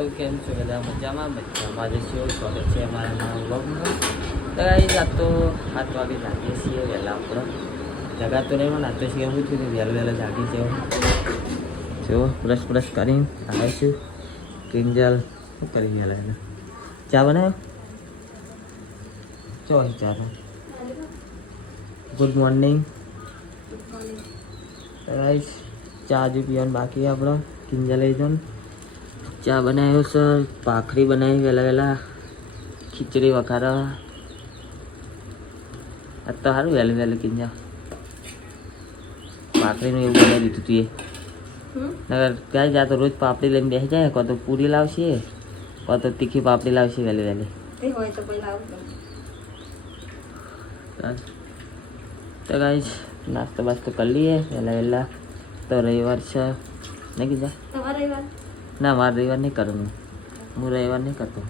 તો કેમ છો બધા મજામાં જશો સ્વાગત છે અમારા નવા વ્લોગમાં. તો ગાઈસ આ તો 7 વાગે જાગીએ છીએ વહેલા. આપણે જગાતો નહીં પણ આ તો છીએ હું થયું વહેલા જાગી જો બ્રશ કરીને આવીશું. કિંજલ શું કરી વહેલા એને ચા બનાવ્યો ચો ચા. Good morning guys. ચા હજુ પીવાનું બાકી આપણે. કિંજલ લઈ જાઓ ચા બનાવ્યો છે, ભાખરી બનાવી વહેલા ખીચડી વઘારા. આ તો સારું વહેલું કિંજા ભાખરીનું એવું બનાવી દીધું તું એ. નગર ક્યાં જા તો રોજ પાપડી લઈને બેસી જાય. કાં તો પૂરી લાવશે કાં તો તીખી પાપડી લાવશે વહેલી. તો ગાઈસ નાસ્તો બાસ્તો કરી લઈએ વહેલા. તો રવિવાર છે નહીં કીધા ના મારે રવિવાર નહીં કરું. હું રવિવાર નહીં કરતો.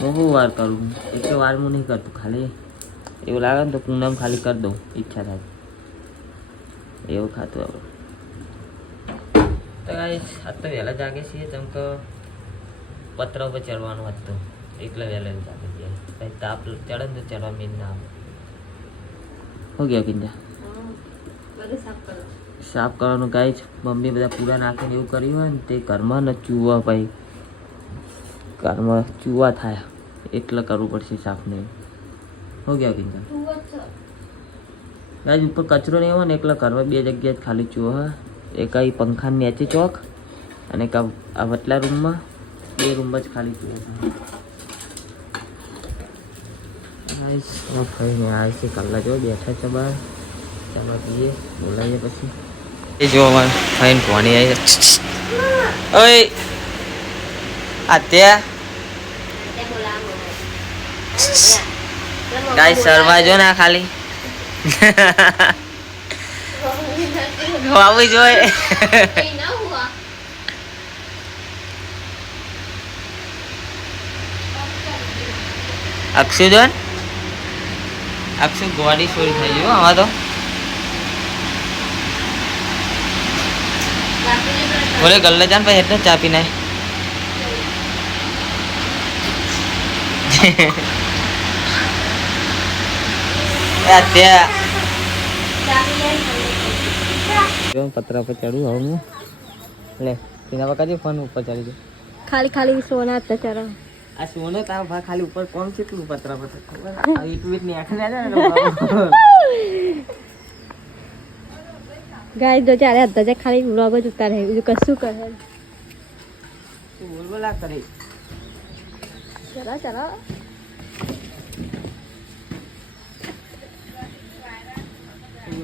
હું વાર કરું એક વાર હું નહીં કરતું. ખાલી એવું લાગે ને તો પૂનમ ખાલી કરી દઉં ઈચ્છા થાય એવું ખાતું હવે. તો ગાઈસ આજ તો વહેલા જાગે છીએ જેમ કે પત્ર ઉપર ચડવાનું હતું એટલે વહેલા જાગે છીએ. કંઈ તાપ ચડે ને તો ચડવા મીન ના આવે. હો ગયા કિંજા સાફ કરવાનું. ગાઈસ મમ્મી બધા પૂરા નાખીને એવું કર્યું હોય ને તે ઘરમાં ન ચૂવા ભાઈ ઘરમાં ચૂવા થાય એટલે કરવું પડશે સાફ ને. હો ગયા કિંજલ ગાઈસ ઉપર કચરો નહીં હોય ને એટલે ઘરમાં 2 જગ્યાએ જ ખાલી ચૂવા. એક આ પંખા નીચે ચોક અને એક આ વટલા રૂમમાં 2 રૂમમાં જ ખાલી ચૂવા. ગાઈસ ફરીને આવે છે કલાક જો બેઠા છે બહાર. ચાલો પીએ બોલાવીએ પછી. એ જો અમારે ફાઈન પાણી આવી. ઓય અત્યા ગાય સરવા જો ના ખાલી આવું જોઈએ. અક્ષુ જોન અક્ષુ ગોડી છોડી થઈ ગયું આમાં તો. બોલે ગલ્લે જાન પછી એટલે ચા પી નાય. પતરા પર ચડું હવે હું લે તેના વખતે ફોન ઉપર ચડી જાય. ખાલી સોના હતા ચાલો આ સોનો તારો ભા ખાલી ઉપર કોણ કેટલું પતરા પર ખબર આ ઇટવીટ ની આંખ ના જાય. ગાય જો ચારે હતા જે ખાલી વ્લોગ જ ઉતારે બીજું કશું કરે. તું બોલબોલા કરે. ચાલો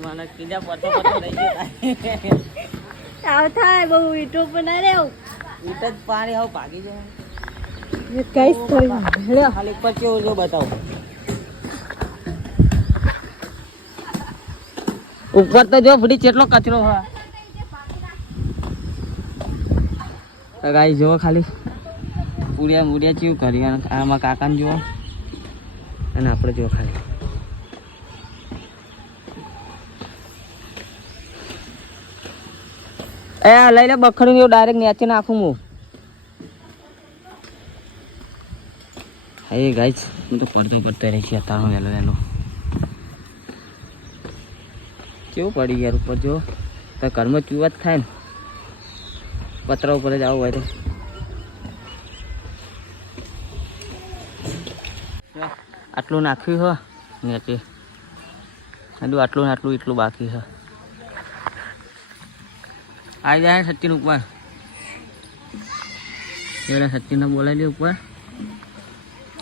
મને કીધા પતો રહી ગયો. આવ થાય બહુ યુટ્યુબ પર ના રેવ ઈટ જ પાણી આવ ભાગી જાય. ગાઈસ કરી લ્યો ખાલી ઉપર કેવું જો બતાવો. ઉપર તો જો ફૂડી કેટલો કચરો હોય. ગાઈસ જો ખાલી પૂડિયા ચેવું કરી. આમાં કાકાને જુઓ અને આપણે જો ખાલી એ લઈ લે બખડું એવું ડાયરેક્ટ નીચે નાખું હું. હા ગાઈસ હું તો પડતો રહી છે તારો વહેલો કેવું પડી યાર ઉપર જો. તો ઘરમાં ચૂવા જ થાય ને પતરા ઉપર જ આવું હોય તો. આટલું નાખ્યું હો નીચે હજુ આટલું એટલું બાકી છે. આવી જાય સચિન ઉપર. સચિનને બોલાવી લે ઉપર.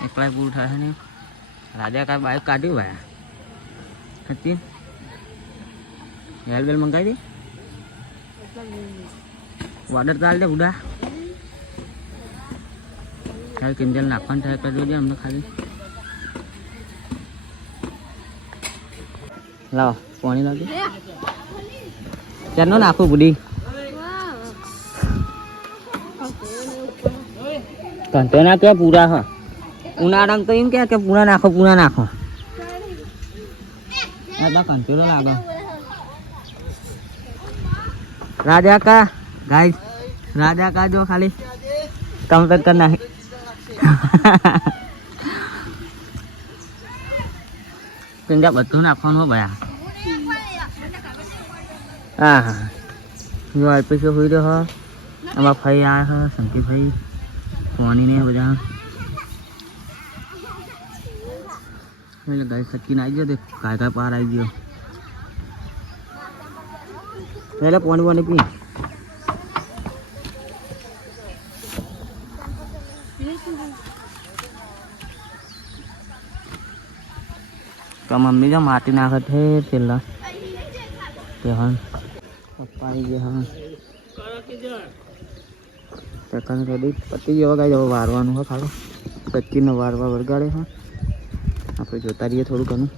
એકલા પૂરું થશે ને. રાજા કાંઈ બાઇક કાઢ્યું ભાઈ સચિન હેલ બેલ મંગાવી દે. ઓર્ડર ચાલ દે ઉડા. ખાલી કિંજલ નાખવાનું થાય કરી દે અમને ખાલી. લાવો પાણી લાવજો. ચારનો નાખું બુડી. કંટો ના કે પૂરા હા ઉનાળામાં તો એમ કે પૂરા નાખો કંટો લાગો. રાજા કા ગાઈસ રાજા કાજો ખાલી કમ્પ્લીટ કરી નાખી. પિંડા બધું નાખવાનું હો ભાઈ. હા હા જો અલ્પેશ હોઈ રહ્યો હો. આમાં ભાઈ આવ્યા હો સંકેતભાઈ પાણી ને બધા એટલે ગાય સચીને આવી ગયો. ગાય ગાય પાર આવી ગયો. એટલે પાણી પાણી પી. તો મમ્મી જો માટી નાખે છે પેલા તે હા પપ્પા આવી ગયા. હા સેકન્ડ રેડી પતી ગયો. ગાય હવે વારવાનું હોય ખાલી સચીને વારવા વળગાડે. હા આપણે જોતા રહીએ થોડું ઘણું.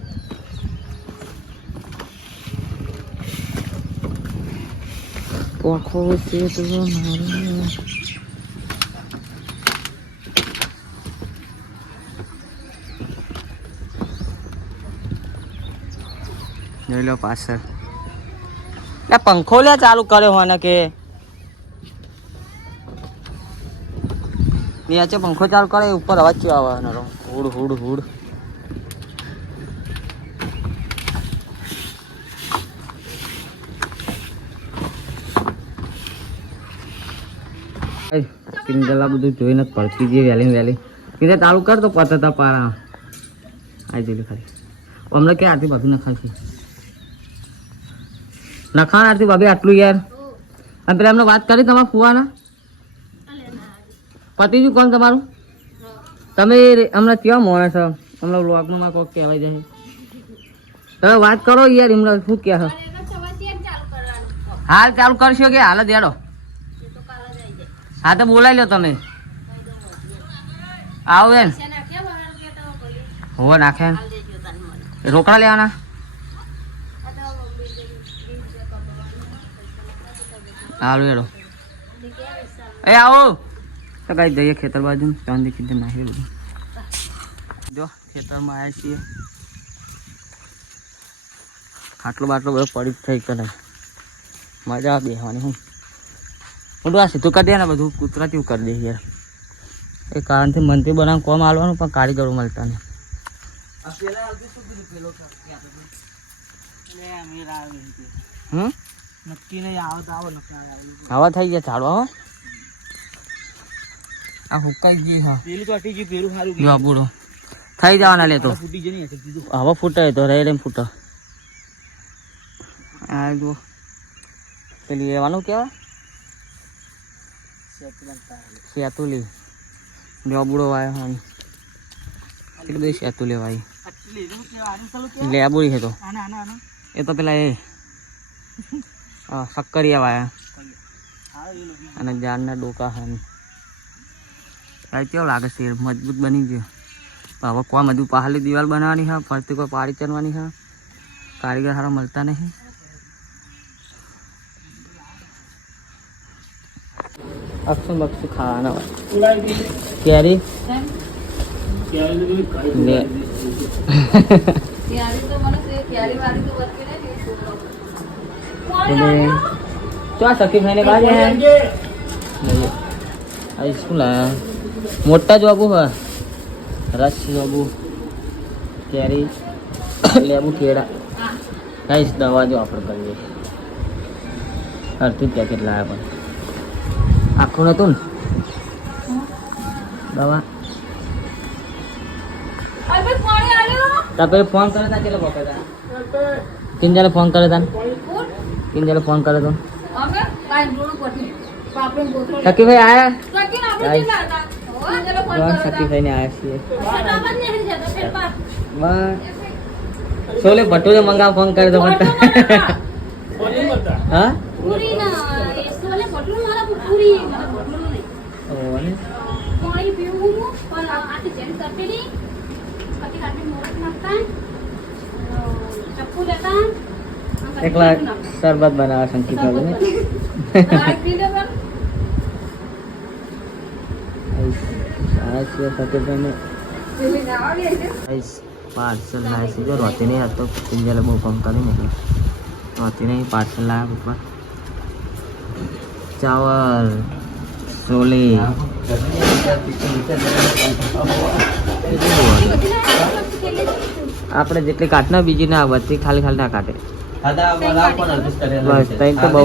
આખો છે તો જોઈ લો પાછળ. પંખો લે ચાલુ કર્યો હોય ને કે નીચે પંખો ચાલુ કરે ઉપર અવાજ કેવો આવવાનો હુડ હુડ હુડ. કિંજલા બધું જોઈને પડતી જઈએ વહેલી વહેલી. કીધે ચાલુ કર તો પતતા પારા આવી જઈએ ખાલી. અમને ક્યાં આરતી ભાભી નખાશે નખાણ આરતી ભાભી આટલું યાર. અને પેલા એમને વાત કરી તમારા ફુવાના પતિજી કોણ તમારું? તમે હમણાં કેવા મોણે છો? હમણાં વ્લોગમાં કોઈક કહેવાય જાય. તમે વાત કરો યાર એમને શું કહે? હાલ ચાલુ કરશો કે હાલ જ હેડો? હા તો બોલાવી લો તમે. આવો બેન હોવે નાખે રોકડા લેવાના. હાલો હેડો. એ આવો તો કઈ જઈએ ખેતર બાજુ. ચાંદી કીધે નાખી બધું. જો ખેતરમાં આવ્યા છીએ. ખાટલો બાટલો બધો પડી થઈ કરે મજા આવે બેસવાની. હું મોટું આ સીધું કરી દે ને બધું કૂતરાથી કરી દે યાર. એ કારણથી મંત્રી બનાવ કોમ આવવાનું પણ કારીગરો મળતા નહીં. નક્કી નહીં આવે તો આવો હવા થઈ જાય ચાલો. હવે આ હુકાઈ ગઈ. હા પેલું તો અટી ગયું. પેલું સારું જો પૂરો થઈ જવાના લે તો હવે ફૂટે તો રેડ એમ ફૂટે. આ જો પેલી લેવાનું કેવાય સેતુલી લેબુડો વાય. હા એટલે બધી સેતુ લેવાય લેબુડી છે તો એ તો પેલા એ શક્કરિયા વાયા અને ઝાડના ડોકા. હા કેવો લાગે છે? મજબૂત બની ગયો. હવે કોઈ બધું પહાલી દિવાલ બનાવવાની હા. ફરતી કોઈ પાડી ચડવાની હા. કારીગર સારા મળતા નહીં. અક્ષુ બક્ષુ ખાવાના હોય. કેરી શું લાયા? મોટા જ બાબુ હા રસ બાબુ કેરી લેબુ કેળા. કઈ દવા જો આપણે કરીએ. અડધું પેકેટ લાવ્યા પણ આખું નતું ને દવા. ફોન કરે તા કેટલો પકડતા કિંજાને ફોન કરે તા કિંજાને ફોન કરે તો સકીભાઈ આયા. સકીભાઈ ને આયા છીએ. છોલે ભટુરે મંગાવ ફોન કરે તો હા એકલા શરબત બનાવે સંકિત પાર્સલ લાવે છે. જો રોતી નહીં હતો પિંજાલે બહુ ફોન કરીને એટલે રોતી નહીં પાર્સલ લાવ્યા પપ્પા. ચાવલ સોલે આપણે જેટલી કાટના બીજી ના વધતી ખાલી ખાલી ના કાટે બસ ત્રણ તો બહુ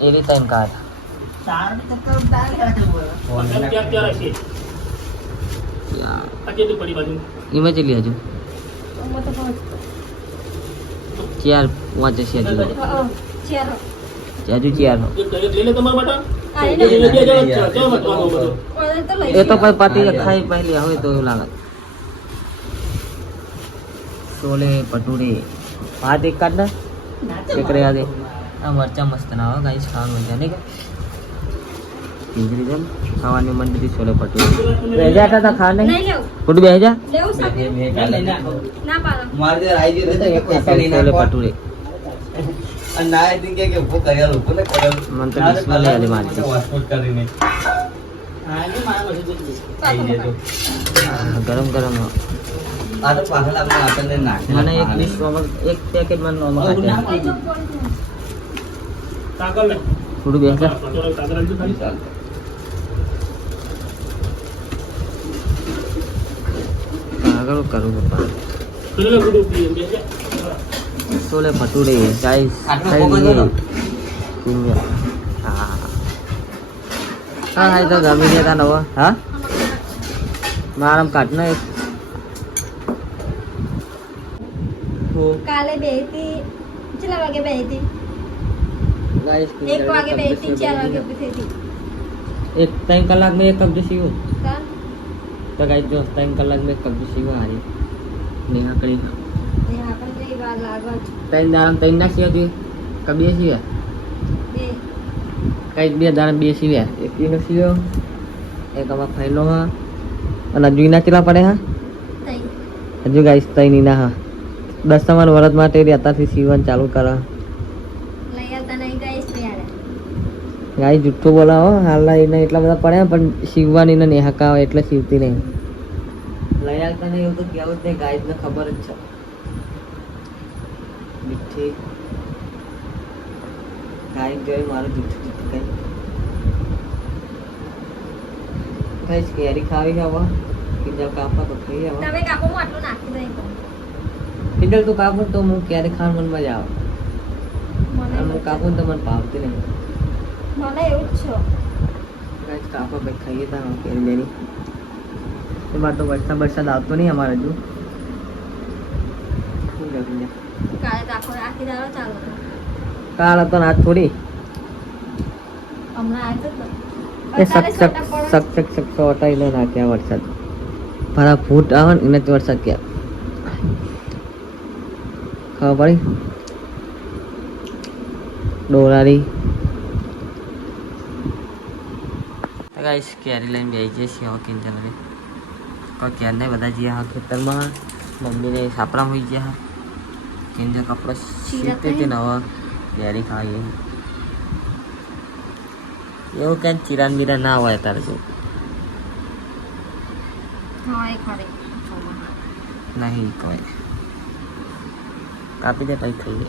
એવી ત્રણ કાટ એમાં ચલી હજુ ચાર પાંચ છે હજુ હજુ ચાર એ તો પછી પાટી ખાઈ પહેલી હોય તો એવું લાગે છોલે ભટુરે ભાત એક કાઢ એક રહ્યા દે આ મરચા મસ્ત ના આવે ગાઈસ ખાવાનું મજા નહીં પિંજરી જમ ખાવાની મંડળી છોલે ભટુરે બેજા હતા ખા નહીં ફૂટ બેજા છોલે ભટુરે मन तो डिस्प्ले वाले मारते गरम गरम मैंने एक डिश एक पैकेट में नॉर्मल थोड़ी बेहतर करो करो छोले भटूरे गाइस हाँ हाँ तो गमी नहीं था नवा हाँ मारम काटना एक કાલે બેહતી કેટલા વાગે બેહતી गाइस 1 વાગે બેહતી 4 વાગે ઉઠી હતી एक 3 कलाक में एक कप जैसी हो કા तो गाइस जो 3 कलाक में एक कप जैसी हो आ रही नेहा करी એ આપણને એ વાર લાગવા જ 3 દાડા 3 ના સિયા જોઈએ કબી સિયા બે કઈ 2 દાડા 2 સિયા એક નો સિયો એક આમાં ફાઈલો હા અને હજુ ના કેટલા પડે હા તઈ હજુ ગાઈસ 3 ના હા 10મા વરસ માટે અત્યારથી સીવન ચાલુ કરા લઈ આવતા નહીં ગાઈસ યાર ગાઈ જુઠ્ઠું બોલાવો હાલના એને એટલા બધા પડ્યા પણ સીવવાની ને નેહાકા આવે એટલે સીવતી નહીં લઈ આવતા નહીં એવું તો કેવું જ નહીં ગાઈસ ને ખબર જ છે મીઠી ગાઈ જોઈ મારું જુઠ્ઠું જુઠ્ઠું કઈ ગાઈસ કેરી ખાવી છે હવે કિંજલ કાપા તો ખાઈ હવે તમે કાપો હું આટલું નાખી દઈ તો કિંજલ તું કાપું તો હું કેરી ખાવા મને મજા આવે મને અને હું કાપું તો મને ભાવતી નહીં મને એવું જ છે ગાઈસ કાપા ભાઈ ખાઈએ તા કેરી બેરી એમાં તો વરસાદ આવતો નહીં અમારે હજુ શું લખી કાલે તો આખો આખી દાડો ચાલો હતો કાલ હતો ને આજ થોડી હમણાં આવ્યો તો એ સક સોટાઈ નાખ્યા વરસાદ ફરા ફૂટ આવે ને એને જ વરસાદ ક્યાં ખબર પડી ડોરારી ગાઈસ કેરી લઈને બેસી જઈએ છીએ હવે કિંજલને કોઈ કેર નહીં બધા જઈએ હા ખેતરમાં મમ્મીને સાપરા હોઈ ગયા હા કિંજલ કપડા સીતે તે નવા કેરી ખાઈએ એવું ક્યાંક ચિરાન બિરાન ના હોય તારે જો હા એ ખરે નહીં કોઈ કાપી દે પછી ખાઈએ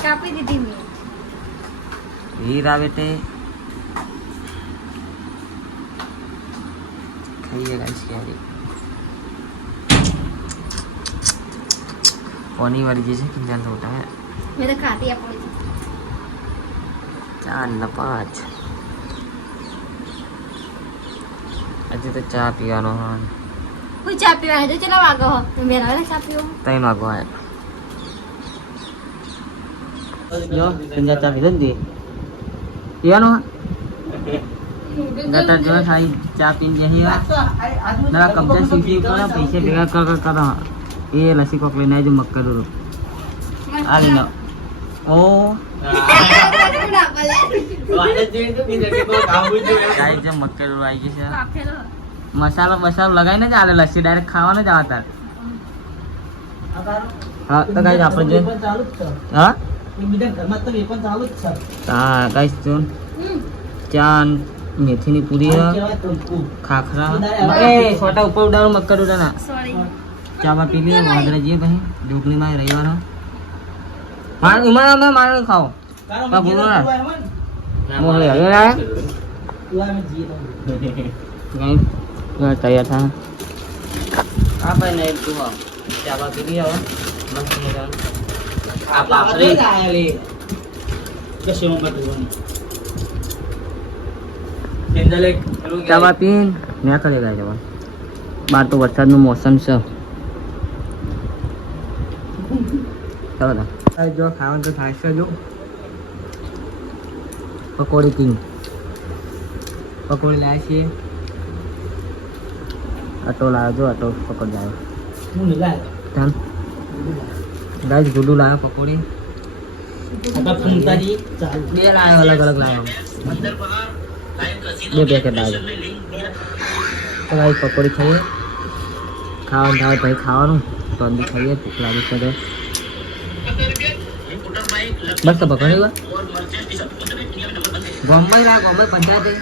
કાપી દીધી મેં હીરા બેટે ખાઈએ ગાઈસ કેરી કોની વાળી જે છે કિંજલ તો ઉઠાવે મેં તો ખાતી આપણી 4 ને 5 આજે તો ચા પીવાનો હોય કોઈ ચા પીવા તો ચલા વાગો હો મેં રાવે ચા પીવો 3 વાગો આય જો કિંજલ ચા પીધો ને પીવાનો ગટર જો ખાઈ ચા પીને જઈએ ના કબજા સીધી ઉપર પૈસે ભેગા કર એ લસી કોક લઈને આવજો મક્કર આ લઈને ઓ ગાઈસ જે મક્કર આવી ગઈ છે મસાલો લગાવીને જ આલે લસ્સી ડાયરેક્ટ ખાવાનો જ આવે તાર હા તો ગાઈસ આપણે જે હા હા ગાઈસ જો ચાન મેથીની પૂરી ખાખરા એ છોટા ઉપર ઉડાડો મક્કર ઉડાના સોરી ચાવા પી લઈએ વાદરા જઈએ પછી ઢોકળીમાં રવિવાર હા એમાં અમે મારે ખાઓ મોહે હવે આ તૈયાર થા આ ભાઈ ને તું હા ચાબા પીધી હવે મસ્ત મજા આ પાપડી ચાબા પીન મેં કરે ગાય જવા બહાર તો વરસાદનું મોસમ છે ચાલો જો ખાવાનું તો થાય છે જો પકોડી કિંગ પકોડી લાવે છે આટો લાવ્યો જો આટો પકોડી લાવ્યો ગાય ગુડું લાવ્યો પકોડી બે લાવ્યો અલગ અલગ લાવ્યો બે પેકેટ લાવ્યો તો ગાય પકોડી ખાઈએ ખાવાનું થાય પછી ખાવાનું તો અંદર ખાઈએ ભૂખ લાગી છે બસ તો પકડી ગયો ગોમ્બઈ લા ગોમ્બઈ પંચાયત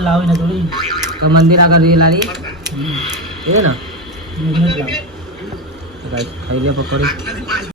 લાવીને થોડી તો મંદિર આગળ એ લાવી એ ને ખાઈ લે પકોડી